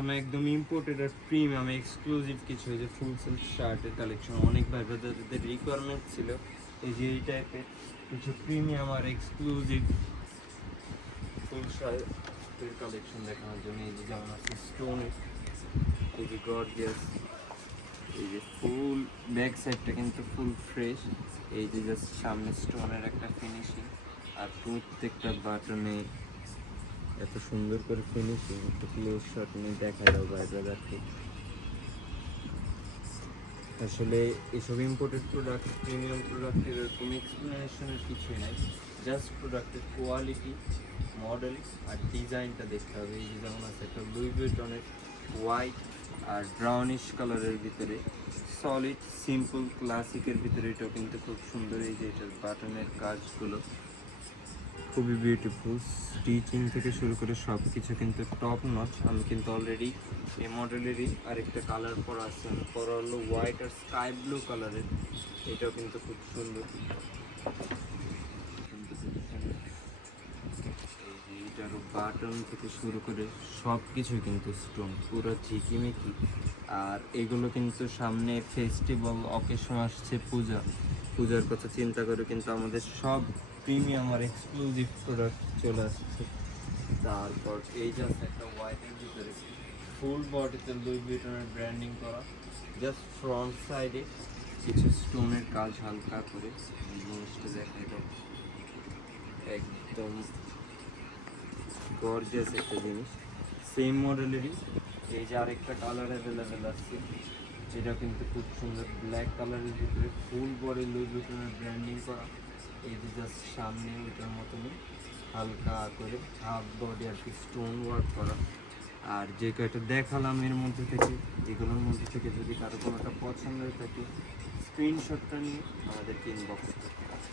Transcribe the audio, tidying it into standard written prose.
আমি একদম ইম্পোর্টেড আর premium exclusive কিছু এই যে ফুল সিল্ক শার্টের কালেকশন অনেক ভাই ব্রাদারদের রিকোয়ারমেন্ট ছিল এই যে এই টাইপের কিছু প্রিমিয়াম আর এক্সক্লুসিভ ফুল শার্টের কালেকশন দেখানোর জন্য। এই যে যেমন আছে স্টোনের, এই যে গর্জিয়াস, এই যে ফুল ব্যাক সাইডটা কিন্তু ফুল ফ্রেশ, এই যে জাস্ট সামনে স্টোনের একটা ফিনিশিং আর প্রত্যেকটা বাটনে এত সুন্দর করে ফিনিশিং। একটু ক্লোজ শট নিয়ে দেখা দাও ভাই ব্রাদারকে। আসলে এইসব ইম্পোর্টেড প্রোডাক্ট প্রিমিয়াম প্রোডাক্টের এরকম এক্সপ্লেনেশনের কিছুই নাই, জাস্ট প্রোডাক্টের কোয়ালিটি, মডেল আর ডিজাইনটা দেখতে হবে। এই যে যেমন আছে একটা লুই ভিটনের হোয়াইট আর ব্রাউনিশ কালারের ভিতরে সলিড সিম্পল ক্লাসিকের ভিতরে, এটাও কিন্তু খুব সুন্দর। এই যে এটার বাটনের কাজগুলো খুবই বিউটিফুল, স্টিচিং থেকে শুরু করে সব কিছু কিন্তু টপ নচ। আমি কিন্তু অলরেডি এই মডেলেরই আরেকটা কালার পরা আছে, আমি পরা হলো হোয়াইট আর স্কাই ব্লু কালারের, এটাও কিন্তু খুব সুন্দর। এই যে এটারও বাটন থেকে শুরু করে সব কিছু কিন্তু স্টোন, পুরো ঝিকিমিকি। আর এগুলো কিন্তু সামনে ফেস্টিভ্যাল অকেশন আসছে, পূজার কথা চিন্তা করে কিন্তু আমাদের সব প্রিমিয়াম আর এক্সক্লুসিভ প্রোডাক্ট চলে আসছে। তারপর এই জাস্ট একটা হোয়াইটের ভিতরে ফুল বডিতে লুই ভিটনের ব্র্যান্ডিং করা, জাস্ট ফ্রন্ট সাইডে কিছু স্টোনের কাজ হালকা করে, এই জিনিসটা দেখাই দাও, একদম গর্জিয়াস একটা জিনিস। সেম মডেলেরই এই যে আরেকটা কালার অ্যাভেলেবেল আছে, এটা কিন্তু খুব সুন্দর, ব্ল্যাক কালারের ভিতরে ফুল বডি লুই ভিটনের ব্র্যান্ডিং করা। এই যে জাস্ট সামনে ওইটার মতনই হালকা করে হাফ বডি আর কি স্টোন ওয়ার্ক করা। আর যে কয়টা দেখালাম এর মধ্যে থেকে, এগুলোর মধ্যে থেকে যদি কারো কোনোটা পছন্দ হয়ে থাকে স্ক্রিনশটটা নিয়ে আমাদেরকে ইনবক্স করতে